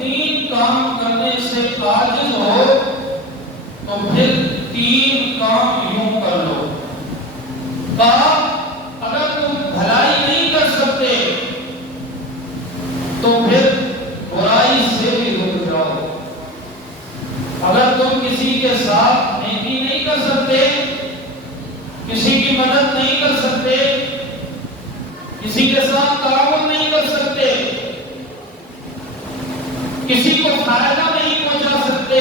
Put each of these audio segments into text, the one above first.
3 کام کرنے سے عاجز ہو تو پھر 3 کام یوں کر لو۔ کہا اگر تم بھلائی نہیں کر سکتے تو پھر برائی سے بھی رک جاؤ۔ اگر تم کسی کے ساتھ نیکی نہیں کر سکتے، کسی کی مدد نہیں کر سکتے، کسی کے ساتھ تعاون نہیں کر سکتے، کسی کو فائدہ نہیں پہنچا سکتے،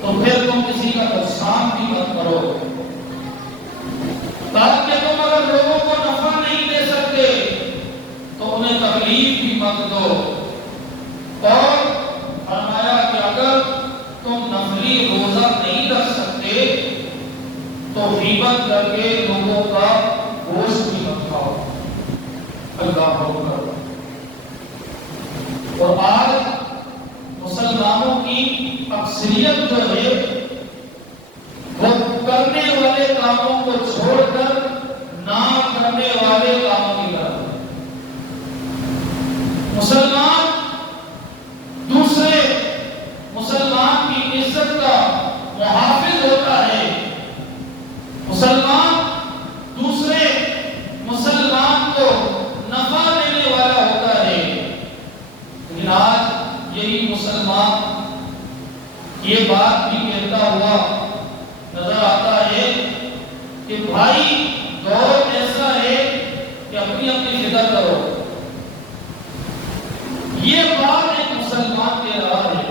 تو پھر تم کسی کا نقصان بھی مت کرو۔ تاکہ تم اگر لوگوں کو نفع نہیں دے سکتے تو انہیں تکلیف بھی مت دو۔ اور فرمایا کہ اگر تم نفلی روزہ نہیں رکھ سکتے تو غیبت کر کے لوگوں کا گوشت بھی مت کھاؤ۔ اللہ اکبر۔ اور آج مسلمانوں کی اکثریت جو ہے وہ کرنے والے کاموں کو چھوڑ کر نہ کرنے والے کاموں کی طرف۔ مسلمان دوسرے مسلمان کی عزت کا محافظ ہوتا ہے، مسلمان دوسرے مسلمان کو نفع دینے والا ہوتا ہے، لیکن آج یہی مسلمان یہ بات بھی کہتا ہوا نظر آتا ہے کہ بھائی دور ایسا ہے کہ اپنی اپنی فکر کرو۔ یہ بات ایک مسلمان کہہ رہا ہے۔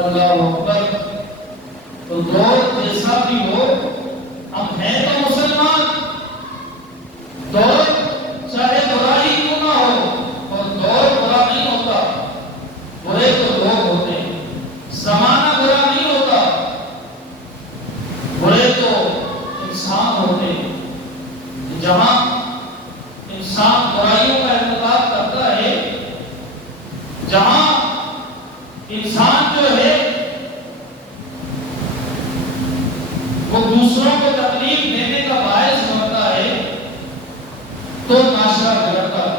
اللہ اکبر۔ تو دور جیسا بھی ہو، ہم ہیں تو مسلمان، دور چاہے برا ہی کیوں نہ ہو، اور دور برا نہیں ہوتا، برے تو لوگ ہوتے ہیں، زمانہ برا نہیں ہوتا، برے تو انسان ہوتے ہیں۔ جہاں انسان برائیوں کا ارتکاب کرتا ہے، جہاں انسان جو ہے وہ دوسروں کو تکلیف دینے کا باعث بنتا ہے تو معاشرہ بگڑتا ہے۔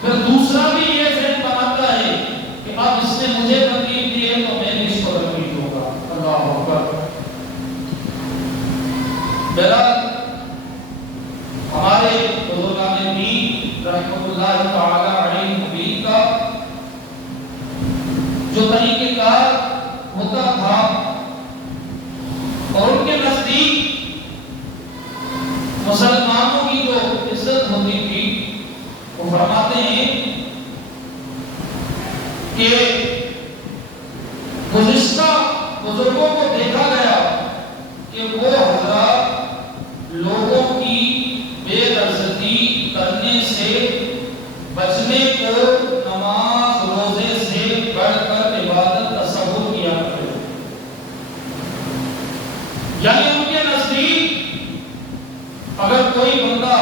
پھر دوسرا بھی یہ ذہن بناتا ہے کہ اب اس نے مجھے تکلیف دی ہے تو میں بھی اس کو تکلیف دوں گا۔ اللہ اکبر۔ بہرحال ہمارے بزرگان دین رحمۃ اللہ تعالی علیہ نبی کا جو طریقہ کار ہوتا تھا اور ان کے نزدیک مسلمانوں کی جو عزت ہوتی تھی، وہ فرماتے ہیں کہ گزشتہ بزرگوں کو دیکھا گیا کہ وہ حضرات لوگوں کی بے عزتی کرنے سے بچنے کو نماز روزے سے بڑھ کر عبادت تصور کیا کرتے۔ یعنی ان کے نزدیک اگر کوئی بندہ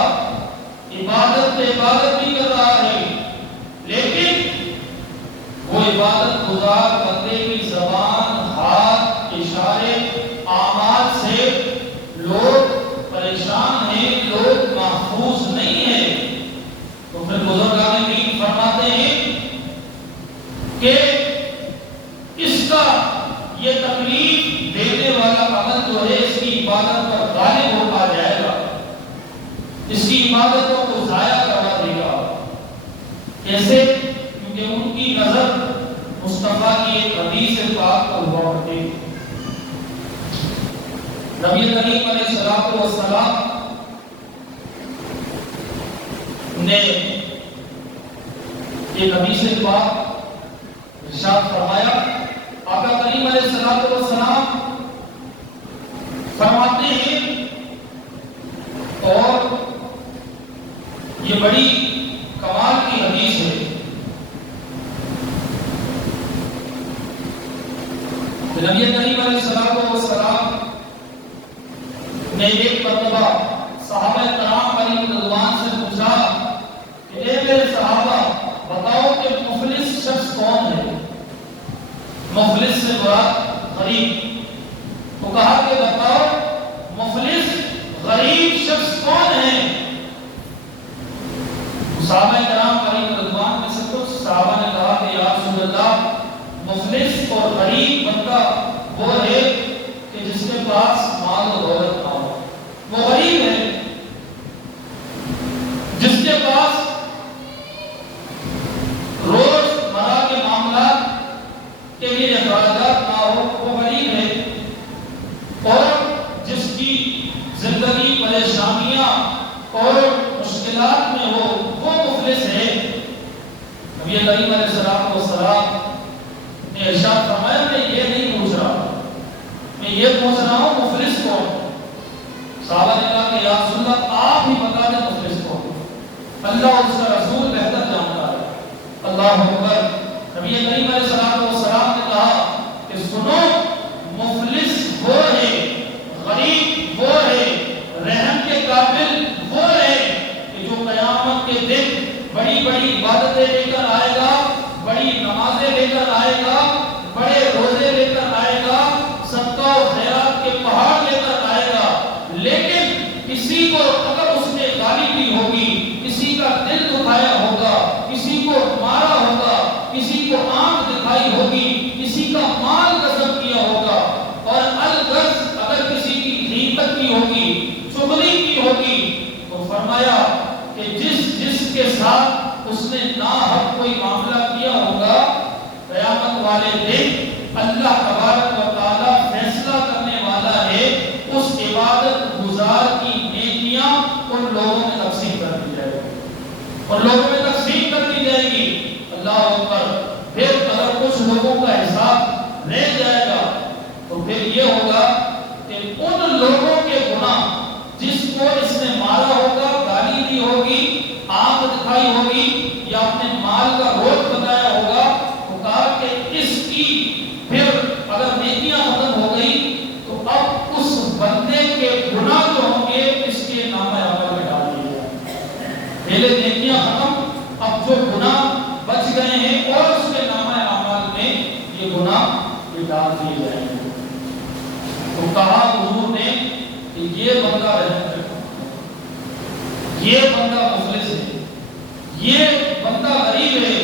عبادت پہ عبادت بھی کر رہا ہے، لیکن وہ عبادت گزار بندے کی زبان، ہاتھ، اشارے، اعمال سے لوگ پریشان ہیں، لوگ محفوظ نہیں ہیں، تو پھر بزرگان دین فرماتے ہیں کہ اس کا یہ تکلیف دینے والا عمل جو ہے اس کی عبادت پر غالب ہو آ جائے گا، اس کی عبادتوں کو ضائع کروا دے گا۔ کیسے؟ کیونکہ ان کی نظر مصطفیٰ کی ایک حدیث پاک پر ہوا کرتی ہے۔ نبی کریم علیہ الصلوۃ والسلام نے ایک حدیث پاک ارشاد فرمایا، آقا کریم علیہ الصلوۃ والسلام فرماتے ہیں، اور یہ بڑی کمال کی حدیث ہے، نبی کریم علیہ الصلوۃ والسلام نے ایک مرتبہ صحابہ کرام علیہ رضوان سے پوچھا کہ اے میرے صحابہ بتاؤ کہ مفلس شخص کون ہے؟ مفلس سے مراد غریب۔ تو کہا کہ بتاؤ مفلس غریب شخص کون ہے؟ صحابہ کرام علیہ رضوان میں سے کچھ صحابہ نے کہا کہ اللہ مفلس اور غریب بندہ وہ ہے کہ جس کے پاس مال و دولت نہ ہو، وہ غریب ہے۔ جس کے پاس روز مرہ کے معاملات کے لیے اخراجات نہ ہو، وہ غریب ہے۔ اور جس کی زندگی پریشانیاں اور مشکلات میں ہو، وہ مفلس ہے۔ نبی کریم علیہ السلام نے ارشاد فرمایا میں یہ نہیں پوچھ رہا، میں یہ پوچھ رہا ہوں مفلس کون؟ صحابہ نے کہا کہ یا رسول اللہ آپ ہی بتا دیں مفلس کون؟ اللہ اور اس کا رسول بہتر جانتا ہے۔ اللہ اکبر۔ نبی کریم علیہ السلام نے کہا کہ سنو، مفلس وہ ہے، غریب وہ ہے، رحم کے قابل وہ ہے کہ جو قیامت کے دن بڑی بڑی عبادتیں لے کر آئے گا، بڑی نمازیں لے کر آئے گا، بڑے روزے لے کر آئے گا، صدقہ و خیرات کے پہاڑ لے کر آئے گا، لیکن کسی کو اگر اس نے گالی دی ہوگی، کسی کا دل دکھایا ہوگا، کسی کو مارا ہوگا، کسی کو آنکھ دکھائی ہوگی، کسی کا مال غصب کیا ہوگا، اور الغرض اگر کسی کی غیبت کی ہوگی، چغلی کی ہوگی، تو فرمایا کہ جس کے ساتھ اس نے ناحق کوئی معاملہ کیا ہوگا، قیامت والے دن اللہ تبارک و تعالی فیصلہ کرنے والا ہے، اس عبادت گزار کی نیکیاں ان لوگوں میں تقسیم کر دی جائے گی، ان لوگوں میں تقسیم کر دی جائے گی۔ اللہ اکبر۔ پھر اگر کچھ لوگوں کا حساب رہ جائے گا تو پھر یہ ہوگا کہ ان لوگوں کے گناہ جس کو اس نے مارا ہوگا، گالی دی ہوگی، آنکھ دکھائی ہوگی، یا اپنے مال کا روز بتایا ہوگا، تو کہا کہ اس کی پھر اگر نیکیاں ختم ہو گئی تو اب اس بندے کے گناہ جو ہوں گے اس کے نامہ اعمال میں ڈال دیے جائیں۔ پہلے نیکیاں ختم، اب جو گناہ بچ گئے ہیں اور اس کے نامہ اعمال میں یہ گناہ ڈال دیے جائیں گے۔ تو کہا حضور نے کہ یہ بندہ رحم کرتا، یہ بندہ مفلس ہے، یہ بندہ غریب ہے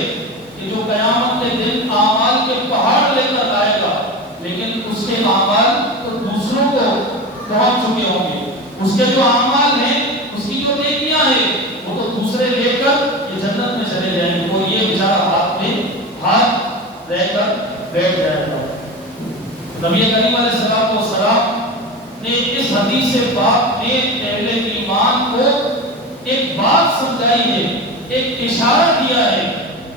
کہ جو قیامت کے دن اعمال کے پہاڑ لے کر آئے گا، لیکن اس کے اعمال تو دوسروں کو پہنچ چکے ہوں گے، اس کے جو اعمال ہیں، اس کی جو نیکیاں ہیں، وہ تو دوسرے لے کر یہ جنت میں چلے جائیں گے، وہ یہ بیچارہ ہاتھ میں ہاتھ رہ کر بیٹھ جائے گا۔ نبی کریم علیہ السلام نے اس حدیث پاک میں اہل ایمان کو ایک بات سمجھائی ہے، ایک اشارہ دیا ہے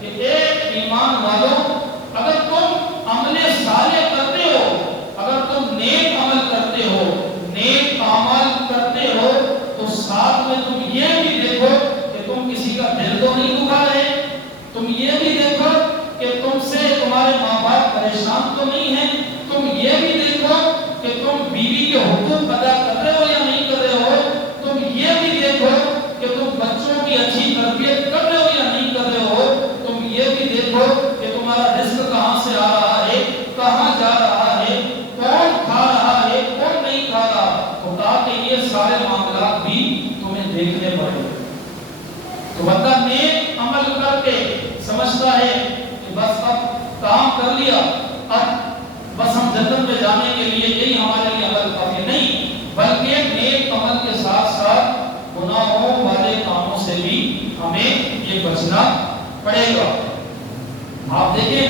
کہ اے ایمان والوں، اگر تم عمل صالح کرتے ہو، اگر تم نیک عمل کرتے ہو، نیک اعمال کرتے ہو، تو ساتھ میں تم یہ بھی دیکھو کہ تم کسی کا دل تو نہیں دکھا رہے، تم یہ بھی دیکھو کہ تم سے تمہارے ماں باپ پریشان تو نہیں ہیں، تم یہ بھی دیکھو کہ تم بیوی کے حقوق ادا کر رہے ہو یا نہیں کر رہے ہو، تم یہ بھی دیکھو کہ تم بچوں کی اچھی تربیت کر رہے ہو یا نہیں کر رہے ہو، تم یہ بھی دیکھو کہ تمہارا رزق کہاں سے آ رہا ہے، کہاں جا رہا ہے، کون کھا رہا ہے، کون نہیں کھا رہا۔ تو کہا کہ یہ سارے معاملات بھی تمہیں دیکھنے پڑیں گے۔ تو بندہ نیک عمل کر کے سمجھتا ہے کہ بس اب کام کر لیا، اب بس ہم جنت میں جانے کے لیے یہی ہمارے لیے عمل کافی نہیں، بلکہ نیک عمل کے ساتھ ساتھ گناہوں والے کاموں سے بھی ہمیں یہ بچنا پڑے گا۔ آپ دیکھیں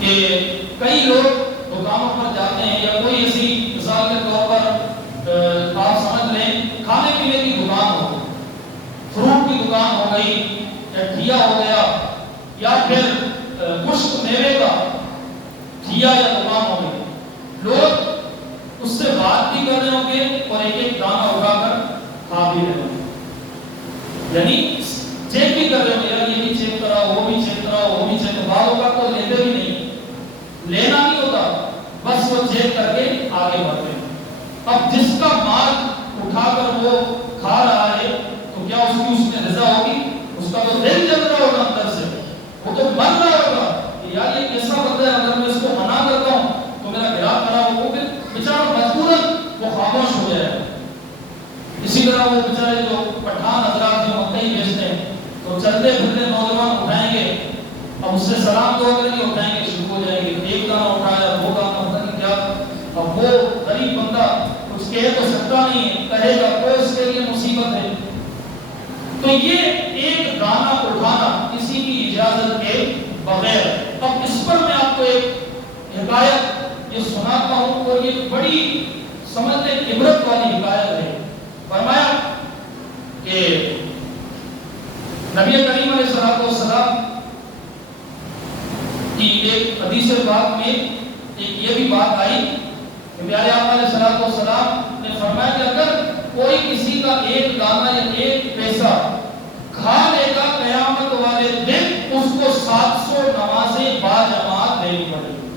کہ کئی لوگ دکانوں پر جاتے ہیں، یا کوئی ایسی مثال کے طور پر آپ سمجھ لیں کھانے پینے کی دکان ہو گئی، فروٹ کی دکان ہو گئی، یا ٹھیا ہو گیا، یا پھر خشک میوے کا ٹھیا یا دکان ہو گئی، لوگ اس سے بات بھی کر رہے ہوں گے اور ایک ایک دانہ اٹھا کر کھا بھی رہے ہوں گے، یعنی چیک بھی کر رہے ہوں گے، یار یہ بھی چیک کرا، وہ بھی چیک کرا، وہ بھی چیک کرا، ہوگا تو لیتے بھی نہیں، لینا نہیں ہوتا، بس وہ چیک کر کے آگے بڑھتے ہیں۔ اب جس کا مال اٹھا کر وہ کھا رہا ہے تو کیا اس میں رضا ہوگی؟ اس کا تو دل جل رہا ہوگا اندر سے، وہ تو مر رہا ہوگا کہ یار یہ کیسا بندہ ہے، اگر میں اس کو منع کرتا ہوں تو میرا گراہک خراب ہوگا، پھر بیچارہ مجبوراً وہ خاموش ہو جائے گا۔ اسی طرح وہ بیچارے جو پٹھان حضرات جو مکئی بیچتے ہیں تو چلتے پھرتے نوجوان اٹھائیں گے، اب اب اس سے سلام دعا کریں گے اٹھائیں گے شروع ہو جائیں گے، ایک دانہ اٹھایا دو دانہ پتہ نہیں کیا، اب وہ غریب بندہ کچھ کہہ تو سکتا نہیں ہے، کہے گا تو اس کے لیے مصیبت ہے۔ تو یہ ایک دانہ اٹھانا کسی کی اجازت کے بغیر۔ اب اس پر میں آپ کو ایک حکایت یہ سناتا ہوں اور یہ بڑی سمجھنے عبرت والی حکایت ہے۔ فرمایا کہ نبی کریم علیہ السلام کی ایک حدیث پاک میں ایک یہ بھی بات آئی کہ پیارے آقا علیہ السلام نے فرمایا کہ اگر کوئی کسی کا ایک دانہ یا ایک پیسہ کھا لے گا قیامت والے دن اس کو 700 نمازیں باجماعت دینی پڑے گی،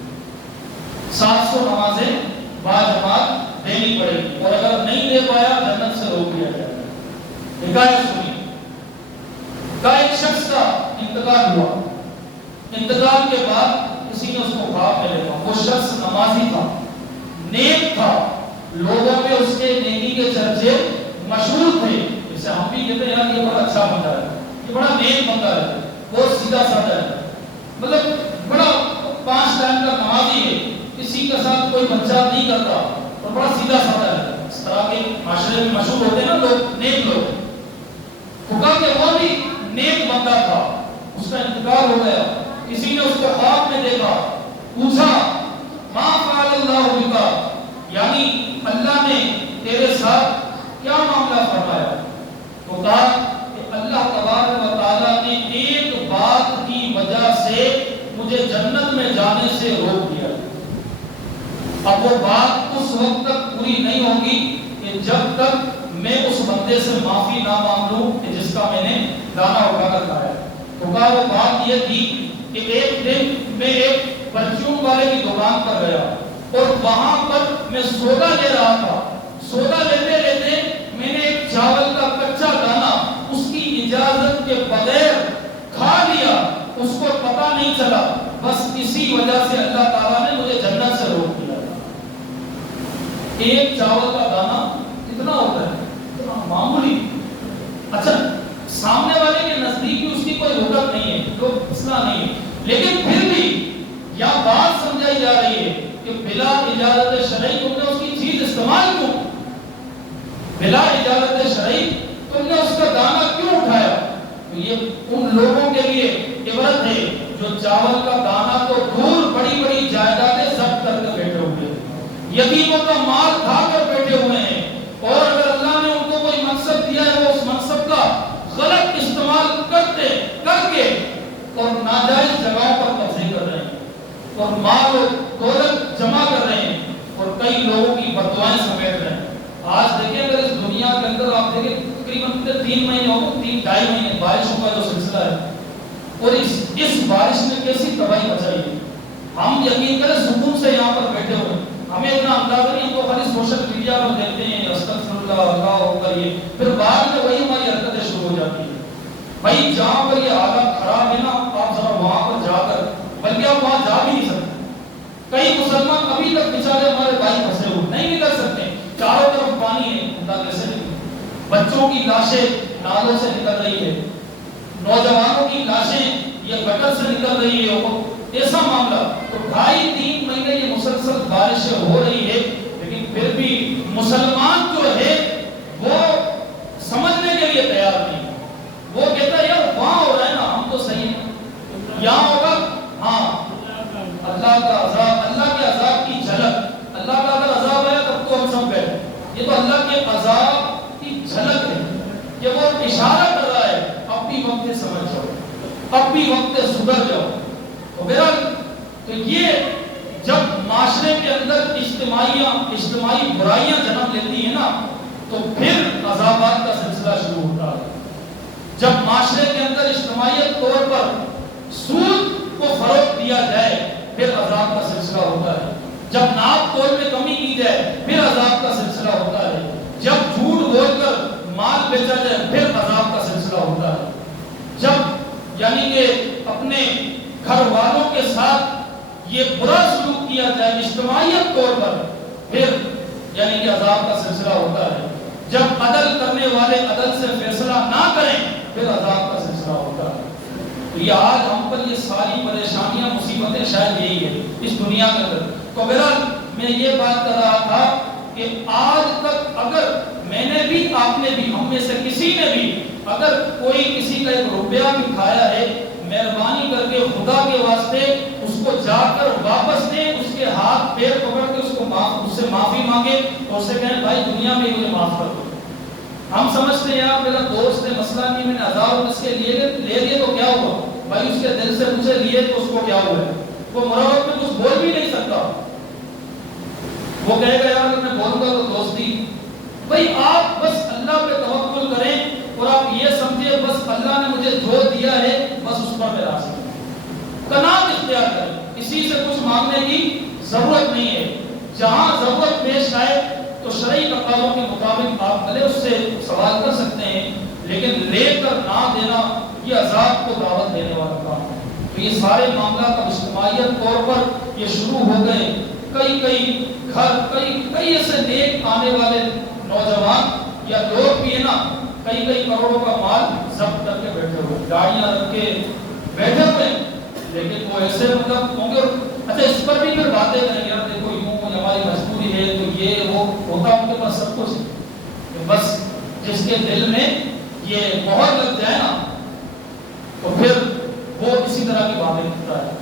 700 نمازیں باجماعت دینی پڑے گی، اور اگر نہیں دے پایا جنت سے روک دیا جائے گا۔ حکایت سنی کہ ایک شخص کا انتقال ہوا، انتقال کے بعد کسی نے اس کو خواب میں دیکھا، وہ شخص نمازی تھا، نیک تھا، لوگوں میں اس کے نیکی کے چرچے مشہور تھے، جسے ہم بھی کہتے ہیں یار یہ بڑا اچھا بندہ ہے، یہ بڑا نیک بندہ ہے، بہت سیدھا سادہ ہے، مطلب بڑا 5 ٹائم کا نمازی ہے، کسی کے ساتھ کوئی بچہ نہیں کرتا اور بڑا سیدھا سادہ ہے۔ اس طرح کے معاشرے میں مشہور ہوتے ہیں نا لوگ، نیک لوگ۔ حکا کہ وہ بھی نیک بندہ تھا، اس کا انتقال ہو گیا، کسی نے اس کو خواب میں دیکھا، پوچھا ما فعل اللہ بکا، یعنی اللہ نے تیرے ساتھ کیا معاملہ فرمایا؟ تو کہا کہ اللہ تبارک و تعالیٰ نے ایک بات کی وجہ سے مجھے جنت میں جانے سے روک دیا۔ اب وہ بات اس وقت تک پوری نہیں ہوگی کہ جب تک میں اس بندے سے معافی نہ مانگ لوں کہ جس کا میں نے دانہ اٹھا کر کھایا۔ تو کہا وہ بات یہ تھی کہ ایک دن میں ایک پرچون والے کی دکان پر گیا اور وہاں پر میں سودا لے رہا تھا، سودا لیتے لیتے میں نے ایک چاول کا کچا دانہ اس کی اجازت کے بغیر کھا لیا، اس کو پتہ نہیں چلا، بس اسی وجہ سے اللہ تعالیٰ نے مجھے جنت سے روک دیا۔ ایک چاول کا دانہ کتنا ہوتا ہے؟ اتنا معمولی، اچھا سامنے والے کے نزدیک بھی اس کی کوئی حکم نہیں ہے، کوئی مسئلہ نہیں ہے، لیکن پھر بھی یہ بات سمجھائی جا رہی ہے کہ بلا اجازت شرعی تم نے اس کی چیز استعمال کیوں، بلا اجازت شرعی تم نے اس کا دانہ کیوں اٹھایا؟ تو یہ ان لوگوں کے لیے عبرت ہے جو چاول کا دانہ تو دور بڑی بڑی جائیدادیں ضبط کر کے بیٹھے ہوئے ہیں، یتیموں کا مال کھا کر بیٹھے ہوئے ہیں، اور اگر اللہ نے ان کو کوئی منصب دیا ہے وہ اس منصب کا غلط استعمال کر کے اور ناجائز جگہوں پر قبضے کر رہے ہیں اور مال و دولت جمع کر رہے ہیں اور کئی لوگوں کی بددعائیں سمیٹ رہے ہیں۔ آج دیکھیں اگر اس دنیا کے اندر آپ دیکھیں تقریباً 3 مہینے ہو گئے، 3-2.5 مہینے بارشوں کا جو سلسلہ ہے، اور اس بارش نے کیسی تباہی مچائی ہے۔ ہم یقین کریں سکون سے یہاں پر بیٹھے ہوئے، ہمیں اتنا اندازہ نہیں، ہم تو خالی سوشل میڈیا پر دیکھتے ہیں استغفر اللہ ہو کر یہ، پھر بعد میں وہی ہماری حرکتیں شروع ہو جاتی ہیں۔ بھائی جہاں پر یہ حالت خراب ہے نا، آپ ذرا وہاں پر جا کر، بلکہ آپ وہاں جا بھی نہیں سکتے، کئی مسلمان ابھی تک بیچارے ہمارے بھائی پھنسے ہوئے نہیں نکل سکتے، چاروں طرف پانی ہے، خدا کیسے نکلے؟ بچوں کی لاشیں نالوں سے نکل رہی ہے، نوجوانوں کی لاشیں یہ گٹر سے نکل رہی ہے، ایسا معاملہ۔ تو 2.5-3 مہینے یہ مسلسل بارشیں ہو رہی ہے، لیکن پھر بھی مسلمان جو ہے وہ سمجھنے کے لیے تیار نہیں، وہ کہتا ہے یار وہاں ہو رہا ہے نا، ہم تو صحیح ہیں، یہاں ہوگا ہاں اللہ کا عذاب، اللہ کے عذاب کی جھلک، اللہ کا اگر عذاب ہے تب تو ہم سب بیٹھے، یہ تو اللہ کے عذاب کی جھلک ہے کہ وہ اشارہ کر رہا ہے اب بھی وقت سمجھ جاؤ، اب بھی وقت سدھر جاؤ۔ تو بہرحال تو یہ جب معاشرے کے اندر اجتماعی برائیاں جنم لیتی ہیں نا تو پھر عذابات کا سلسلہ شروع ہوتا ہے۔ جب معاشرے کے اندر اجتماعیت طور پر سود کو فروغ دیا جائے پھر عذاب کا سلسلہ ہوتا ہے، جب ناپ تول میں کمی کی جائے پھر عذاب کا سلسلہ ہوتا ہے، جب جھوٹ بول کر مال بیچا جائے پھر عذاب کا سلسلہ ہوتا ہے، جب یعنی کہ اپنے گھر والوں کے ساتھ یہ برا سلوک کیا جائے اجتماعیت طور پر پھر یعنی کہ عذاب کا سلسلہ ہوتا ہے، جب عدل کرنے والے عدل سے فیصلہ نہ کریں پھر عذاب کا سلسلہ ہوتا ہے۔ تو یہ آج ہم پر یہ ساری پریشانیاں مصیبتیں شاید یہی ہے اس دنیا کے اندر. تو بہرحال میں یہ بات کر رہا تھا کہ آج تک اگر میں نے بھی آپ نے بھی ہم میں سے کسی نے بھی اگر کوئی کسی کا 1 روپیہ بھی کھایا ہے مہربانی کر کے خدا کے واسطے اس کو جا کر واپس دیں, اس کے ہاتھ پیر پکڑ کے اس سے معافی مانگے اور اسے کہیں بھائی دنیا میں مجھے معاف کر دو. ہم سمجھتے ہیں یار میرا دوست ہے مسئلہ نہیں, میں نے 1000 روپے اس کے لے لیے تو کیا ہوا بھائی, اس کے دل سے مجھے لیے تو اس کو کیا ہوا ہے, وہ مروت میں کچھ بول بھی نہیں سکتا, وہ کہے گا یار اگر میں بولوں گا تو دوستی. بھائی آپ بس اللہ پہ توکل کریں اور آپ یہ سمجھے بس اللہ نے مجھے جو دیا ہے بس اس پر میں راضی ہوں. قناعت اختیار کریں, کسی سے کچھ مانگنے کی ضرورت نہیں ہے. جہاں ضرورت پیش آئے تو شرعی تقاضوں کے مطابق آپ بھلے اس سے سوال کر سکتے ہیں, لیکن لے کر نہ دینا یہ عذاب کو دعوت دینے والا کام ہے. تو یہ سارے معاملات اب اجتماعیت طور پر یہ شروع ہو گئے. کئی گھر کئی ایسے نیک آنے والے نوجوان یا لوگ بھی ہے نا کئی کروڑوں کا مال ضبط کر کے بیٹھے ہوئے, گاڑیاں رکھ کے بیٹھے ہوئے, لیکن وہ ایسے مطلب ہوں گے. اچھا اس پر بھی پھر باتیں کریں گے, یار دیکھو یوں ہماری مجبوری ہے تو یہ وہ ہوتا ان کے پاس سب کچھ, بس جس کے دل میں یہ مہر لگ جائے نا تو پھر وہ اسی طرح کی باتیں کرتا ہے.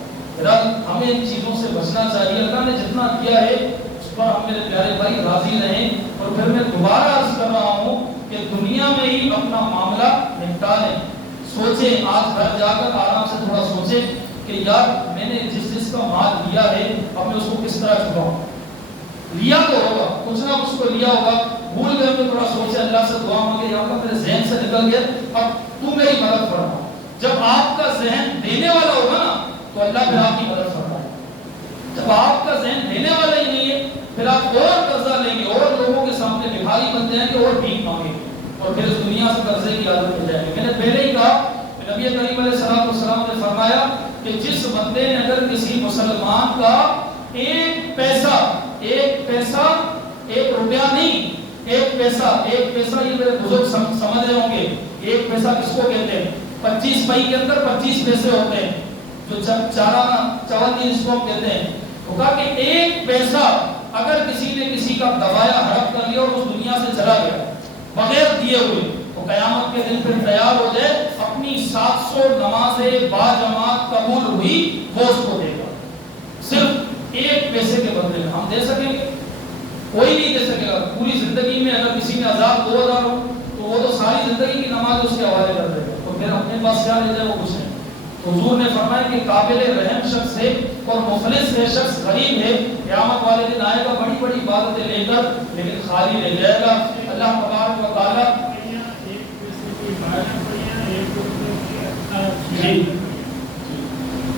ہمیں ان چیزوں سے بچنا چاہیے. اللہ نے جتنا کیا ہے اس پر ہم میرے پیارے بھائی راضی رہیں. اور پھر میں دوبارہ عرض کر رہا ہوں کہ دنیا میں ہی اپنا معاملہ نپٹا لیں. سوچیں, آج گھر جا کر آرام سے تھوڑا سوچیں کہ یار میں نے جس کا مال لیا ہے اب میں اس کو کس طرح چکاؤں. لیا تو ہوگا, کچھ نہ کچھ کو لیا ہوگا, بھول گئے تو تھوڑا سوچے, اللہ سے دعا مانگے یا اللہ میرے ذہن سے نکل گیا, اب تو میری مدد فرما. جب آپ کا ذہن دینے والا ہوگا نا تو اللہ پھر آپ کی مدد فرمائے. جب آپ کا ذہن دینے والا ہی نہیں ہے پھر آپ اور قرضہ لیں گے, اور لوگوں کے سامنے بھکاری بن جائیں گے اور بھیک مانگیں گے, اور پھر اس دنیا سے قرضے کی عادت ہو جائے گی. میں نے پہلے ہی کہا کہ نبی کریم علیہ السلام نے فرمایا کہ جس بندے نے اگر کسی مسلمان کا 1 پیسہ 1 روپیہ نہیں, 1 پیسہ یہ میرے بزرگ سمجھ رہے ہوں گے, 1 پیسہ کس کو کہتے ہیں, 25 پائی کے اندر 25 پیسے ہوتے ہیں جو چارانہ چوندی اس کو ہم کہتے ہیں. تو کہا کہ 1 پیسہ اگر کسی نے کسی کا دبایا ہڑپ کر لیا اور اس دنیا سے چلا گیا بغیر دیے ہوئے, تو قیامت کے دن پھر تیار ہو جائے, اپنی 700 نمازیں باجماعت قبول ہوئی وہ اس کو دے گا, صرف 1 پیسے کے بدلے میں. ہم دے سکیں گے؟ کوئی نہیں دے سکے گا. پوری زندگی میں اگر کسی نے 1000 2000 ہو تو وہ تو ساری زندگی کی نماز اس کے حوالے کر دے گا, تو پھر اپنے پاس کیا لے جائے وہ کچھ نہیں. حضور نے فرمایا کہ قابل رحم شخص ہے اور مخلص ہے, شخص غریب ہے, قیامت والے دن آئے گا بڑی بڑی عبادتیں لے کر لیکن خالی رہ جائے گا. اللہ تبارک و تعالی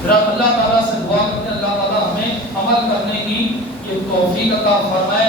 اللہ تعالیٰ سے دعا کرتے ہیں اللہ تعالیٰ ہمیں عمل کرنے کی یہ توفیق عطا فرمائے.